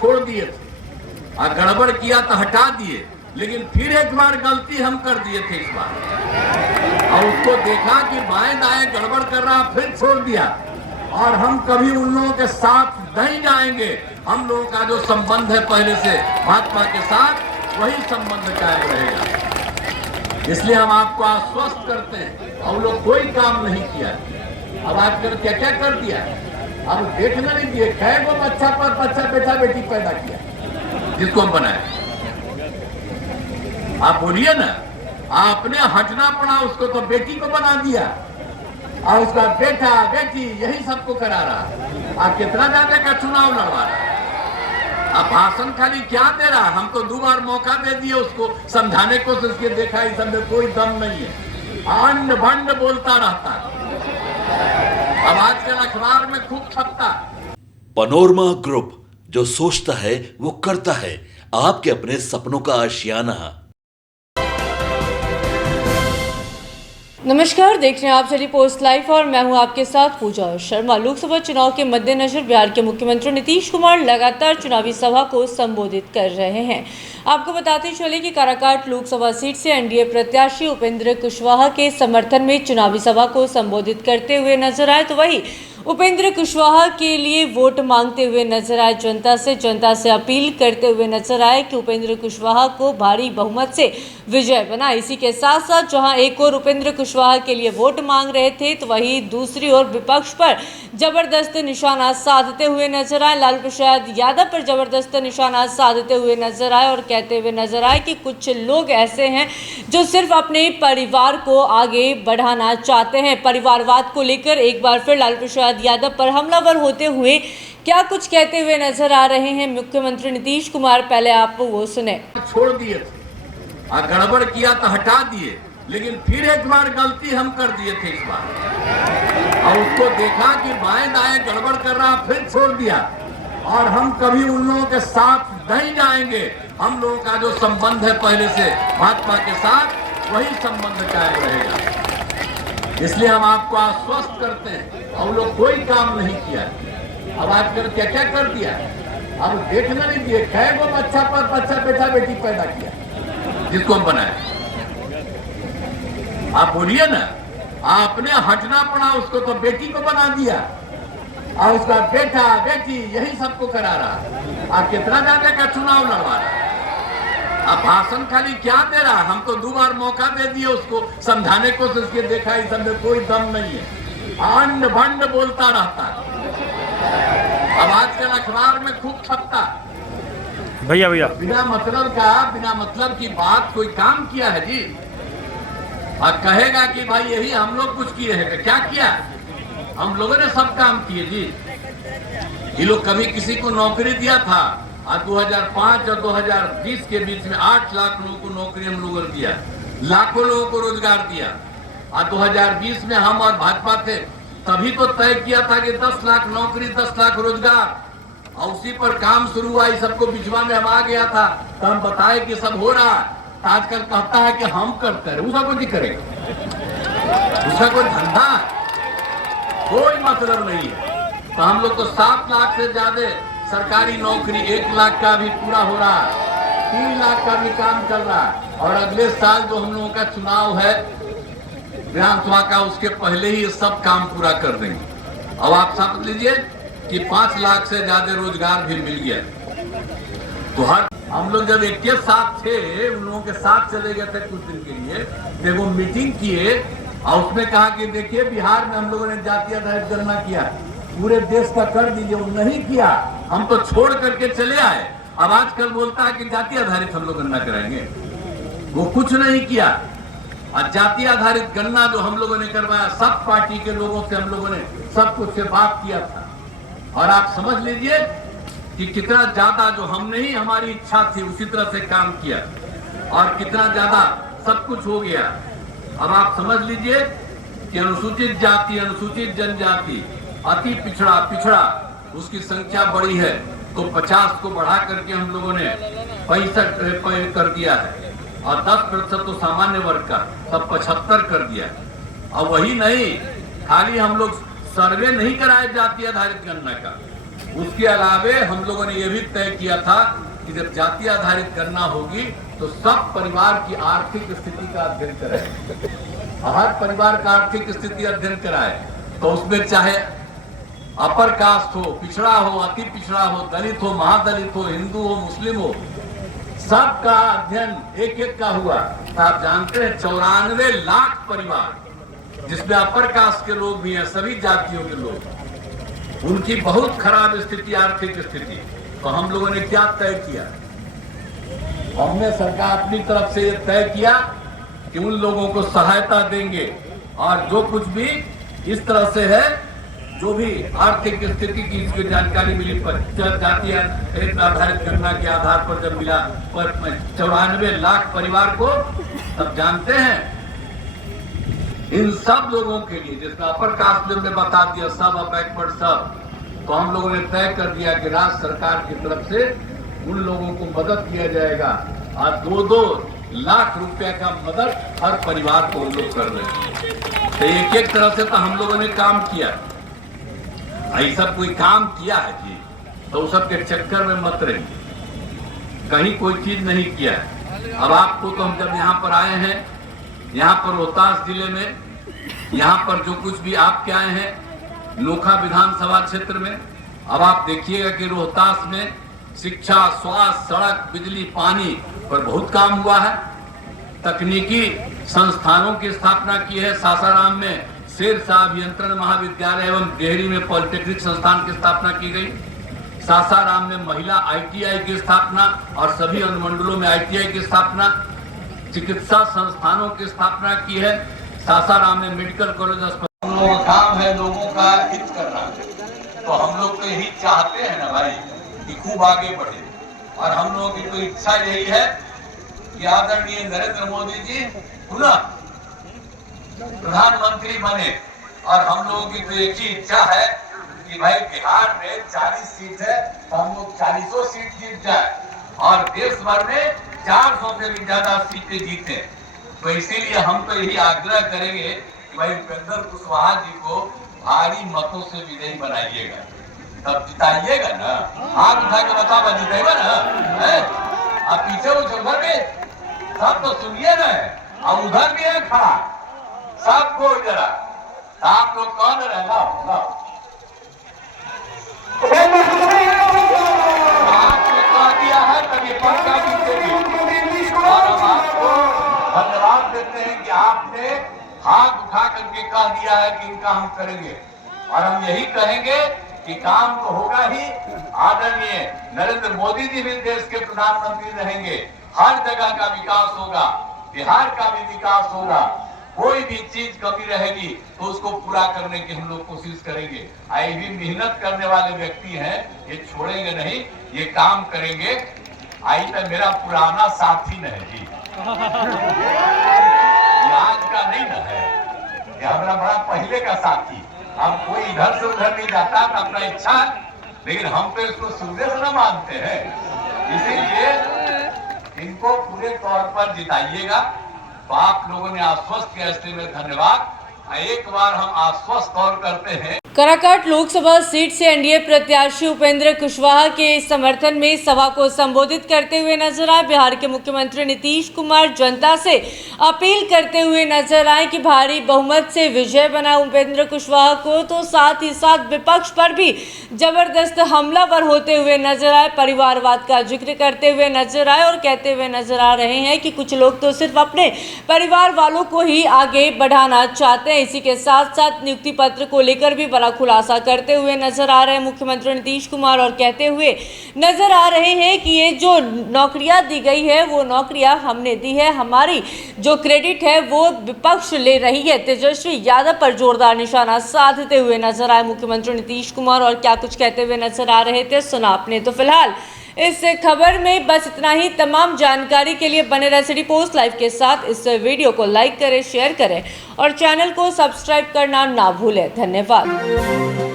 छोड़ दिए थे और गड़बड़ किया तो हटा दिए, लेकिन फिर एक बार गलती हम कर दिए थे इस बार, और उसको देखा कि बाएं दाएं गड़बड़ कर रहा, फिर छोड़ दिया। और हम कभी उन लोगों के साथ नहीं जाएंगे। हम लोगों का जो संबंध है पहले से भाजपा के साथ, वही संबंध कायम रहेगा। इसलिए हम आपको आश्वस्त करते हैं, और लोग कोई काम नहीं किया। अब आजकल क्या क्या कर दिया, अब देखना नहीं दिए, कै गो बच्चा पर बच्चा बेटा बेटी पैदा किया जिसको हम बनाए। आप बोलिए ना, आपने हटना पड़ा उसको, तो बेटी को बना दिया, और उसका बेटा बेटी यही सबको करा रहा। आप कितना ज्यादा का चुनाव लड़वा रहा, अब भाषण खाली क्या दे रहा। हम तो 2 बार मौका दे दिए उसको समझाने को, उसके देखा इस सब में कोई दम नहीं है, अंड भंड बोलता रहता है। अब आजकल अखबार में खूब छपता। पनोरमा ग्रुप, जो सोचता है वो करता है। आपके अपने सपनों का आशियाना। नमस्कार, देख रहे हैं आप चली पोस्ट लाइव और मैं हूं आपके साथ पूजा शर्मा। लोकसभा चुनाव के मद्देनजर बिहार के मुख्यमंत्री नीतीश कुमार लगातार चुनावी सभा को संबोधित कर रहे हैं। आपको बताते चले कि काराकाट लोकसभा सीट से एनडीए प्रत्याशी उपेंद्र कुशवाहा के समर्थन में चुनावी सभा को संबोधित करते हुए नजर आए, तो वही उपेंद्र कुशवाहा के लिए वोट मांगते हुए नजर आए। जनता से अपील करते हुए नजर आए कि उपेंद्र कुशवाहा को भारी बहुमत से विजय बनाए। इसी के साथ साथ जहां एक और उपेंद्र कुशवाहा के लिए वोट मांग रहे थे, तो वहीं दूसरी ओर विपक्ष पर जबरदस्त निशाना साधते हुए नजर आए। लालू प्रसाद यादव पर जबरदस्त निशाना साधते हुए नजर आए और कहते हुए नजर आए कि कुछ लोग ऐसे हैं जो सिर्फ अपने परिवार को आगे बढ़ाना चाहते हैं। परिवारवाद को लेकर एक बार फिर लालू प्रसाद यादव पर हमलावर होते हुए क्या कुछ कहते हुए नजर आ रहे हैं मुख्यमंत्री नीतीश कुमार, पहले आप वो सुने। छोड़ दिए थे और गड़बड़ किया तो हटा दिए, लेकिन फिर एक बार गलती हम कर दिए थे इस बार, और उसको देखा कि बाएं दाएं गड़बड़ कर रहा, फिर छोड़ दिया। और हम कभी उन लोगों के साथ नहीं जाएंगे। हम लोगों का जो संबंध है पहले से भाजपा के साथ, वही संबंध कायम रहेगा। इसलिए हम आपको आश्वस्त करते हैं, और लोग कोई काम नहीं किया। अब आजकल क्या क्या कर दिया, अब देखना नहीं दिए, कै गो बच्चा पर बच्चा बेटा बेटी पैदा किया जिसको हम बनाए। आप बोलिए ना, आपने हटना पड़ा उसको, तो बेटी को बना दिया, और उसका बेटा बेटी यही सबको करा रहा। आप कितना ज्यादा का चुनाव लड़वा रहा, अब भाषण खाली क्या दे रहा। हम तो 2 बार मौका दे दिए उसको समझाने को, उसके देखा इस सब में कोई दम नहीं है, अंड भंड बोलता रहता है। अब आजकल अखबार में खूब छपता। भैया बिना मतलब की बात कोई काम किया है जी, और कहेगा कि भाई यही हम लोग कुछ किए हैं। क्या किया? हम लोगों ने सब काम किए जी। ये लोग कभी किसी को नौकरी दिया था? और 2005 और 2020 के बीच में 8 लाख लोगों को नौकरी हम लोगों ने दिया, लाखों लोगों को रोजगार दिया। और 2020 में हम और भाजपा थे, तभी तो तय किया था कि 10 लाख नौकरी, 10 लाख रोजगार, और उसी पर काम शुरू हुआ। इस सबको बिचवा में हम आ गया था, तो हम बताए कि सब हो रहा है। आजकल कहता है कि हम करते हैं, उसका कुछ नहीं करेगा, उसका कोई धंधा कोई मतलब नहीं है। तो हम लोग तो 7 लाख से ज्यादा सरकारी नौकरी, 1 लाख का भी पूरा हो रहा है, 3 लाख का भी काम चल रहा है। और अगले साल जो हम लोगों का चुनाव है विधानसभा का, उसके पहले ही सब काम पूरा कर देंगे। अब आप समझ लीजिए कि 5 लाख से ज्यादा रोजगार भी मिल गया। तो हर हम लोग जब एक के साथ थे, उन लोगों के साथ चले गए थे कुछ दिन के लिए, तो वो मीटिंग किए और उसमें कहा कि देखिए बिहार में हम लोगों ने जातीय आधारित गणना किया, पूरे देश का कर दीजिए। वो नहीं किया, हम तो छोड़ करके चले आए। अब आजकल बोलता है कि जाति आधारित हम लोग गणना कराएंगे, वो कुछ नहीं किया। और जाति आधारित गणना जो हम लोगों ने करवाया, सब पार्टी के लोगों से हम लोगों ने सब कुछ से बात किया था। और आप समझ लीजिए कि कितना ज्यादा जो हमने ही हमारी इच्छा थी उसी तरह से काम किया, और कितना ज्यादा सब कुछ हो गया। अब आप समझ लीजिए कि अनुसूचित जाति, अनुसूचित जनजाति, अति पिछड़ा उसकी संख्या बड़ी है, तो 50 को बढ़ा करके हम लोगों ने 65 कर दिया है। और 10% तो सामान्य वर्ग का, तब 75 कर दिया। और वही नहीं, खाली हम लोग सर्वे नहीं कराए जाति आधारित गणना का, उसके अलावे हम लोगों ने यह भी तय किया था कि जब जाति आधारित गणना होगी तो सब परिवार की आर्थिक स्थिति का अध्ययन कराए, हर परिवार का आर्थिक स्थिति अध्ययन कराए। तो उसमें चाहे अपर कास्ट हो, पिछड़ा हो, अति पिछड़ा हो, दलित हो, महादलित हो, हिंदू हो, मुस्लिम हो, सबका अध्ययन एक एक का हुआ। तो आप जानते हैं 94 लाख परिवार, जिसमें अपर कास्ट के लोग भी हैं, सभी जातियों के लोग, उनकी बहुत खराब स्थिति, आर्थिक स्थिति। तो हम लोगों ने क्या तय किया, हमने सरकार अपनी तरफ से ये तय किया कि उन लोगों को सहायता देंगे और जो कुछ भी इस तरह से है, जो भी आर्थिक स्थिति की इसकी जानकारी मिली, जाति आधारित गणना के आधार पर जब मिला 94 लाख परिवार को, तब जानते हैं इन सब लोगों के लिए, जिसका अपर कास्ट में बता दिया, सब बैकवर्ड सब, तो हम लोगों ने तय कर दिया कि राज्य सरकार की तरफ से उन लोगों को मदद किया जाएगा और 2-2 लाख रुपया का मदद हर परिवार को हम लोग कर रहे हैं। तो एक एक तरह से तो हम लोगों ने काम किया, ऐसा कोई काम किया है जी तो सबके चक्कर में मत रहिए, कहीं कोई चीज नहीं किया है। अब आपको तो हम जब यहाँ पर आए हैं, यहाँ पर रोहतास जिले में, यहाँ पर जो कुछ भी आपके आए हैं नोखा विधानसभा क्षेत्र में, अब आप देखिएगा कि रोहतास में शिक्षा, स्वास्थ्य, सड़क, बिजली, पानी पर बहुत काम हुआ है। तकनीकी संस्थानों की स्थापना की है, सासाराम में शेरशाह अभियंत्रण महाविद्यालय एवं डेहरी में पॉलिटेक्निक संस्थान की स्थापना की गई, सासाराम में महिला ITI की स्थापना और सभी अनुमंडलों में ITI की स्थापना, चिकित्सा संस्थानों की स्थापना की है, सासाराम में मेडिकल कॉलेज अस्पताल। हम लोगों का काम है लोगों का हित करना, तो हम लोग तो यही चाहते हैं ना भाई कि खूब आगे बढ़े, और हम लोगों की तो इच्छा यही है कि आदरणीय नरेंद्र मोदी जी पुनः प्रधानमंत्री बने। और हम लोगों की तो एक ही इच्छा है कि भाई बिहार में 40 सीट है तो हम लोग 40 सीट जीत जाए और देश भर में 400 से भी ज्यादा सीटें जीते। तो इसीलिए हम तो यही आग्रह करेंगे कि भाई उपेंद्र कुशवाहा जी को भारी मतों से विजयी बनाइएगा, तब जिताइएगा ना। हाथ उठा के बताओ, जितेगा ना। अब पीछे वो उधर भी सब तो सुनिए ना, और उधर भी है खड़ा, सबको जरा आप लोग कौन रहेगा, आपने कह दिया है तभी पक्का जीतेगी। और हम आपको धन्यवाद देते हैं कि आपने हाथ उठा करके कह दिया है कि इनका हम करेंगे, और हम यही कहेंगे कि काम तो होगा ही। आदरणीय नरेंद्र मोदी जी भी देश के प्रधानमंत्री रहेंगे, हर जगह का विकास होगा, बिहार का भी विकास होगा। कोई भी चीज कमी रहेगी तो उसको पूरा करने की हम लोग कोशिश करेंगे। आई भी मेहनत करने वाले व्यक्ति हैं, ये छोड़ेंगे नहीं, ये काम करेंगे। आई तो मेरा पुराना साथी न है जी, आज का नहीं न है, ये हमारा बड़ा पहले का साथी। अब कोई इधर से उधर नहीं जाता, अपना इच्छा, लेकिन हम तो इसको सूर्य से न मानते हैं। इसीलिए इनको पूरे तौर पर जिताइएगा। तो आप लोगों ने आश्वस्त किया, इसलिए मैं धन्यवाद। एक बार हम आश्वस्त और करते हैं। काराकाट लोकसभा सीट से एनडीए प्रत्याशी उपेंद्र कुशवाहा के समर्थन में सभा को संबोधित करते हुए नजर आए। बिहार के मुख्यमंत्री नीतीश कुमार जनता से अपील करते हुए नजर आए कि भारी बहुमत से विजय बना उपेंद्र कुशवाहा को, तो साथ ही साथ विपक्ष पर भी जबरदस्त हमलावर होते हुए नजर आए, परिवारवाद का जिक्र करते हुए नजर आए और कहते हुए नजर आ रहे हैं कि कुछ लोग तो सिर्फ अपने परिवार वालों को ही आगे बढ़ाना चाहते हैं। इसी के साथ साथ नियुक्ति पत्र को लेकर भी बड़ा खुलासा करते हुए नजर आ रहे हैं मुख्यमंत्री नीतीश कुमार, और कहते हुए नजर आ रहे हैं कि ये जो नौकरियां दी गई है वो नौकरियां हमने दी है, हमारी जो क्रेडिट है वो विपक्ष ले रही है। तेजस्वी यादव पर जोरदार निशाना साधते हुए नजर आए मुख्यमंत्री नीतीश कुमार, और क्या कुछ कहते हुए नजर आ रहे थे सुना आपने। तो फिलहाल इस खबर में बस इतना ही। तमाम जानकारी के लिए बने रहे सिटी पोस्ट लाइव के साथ। इस वीडियो को लाइक करें, शेयर करें और चैनल को सब्सक्राइब करना ना भूलें। धन्यवाद।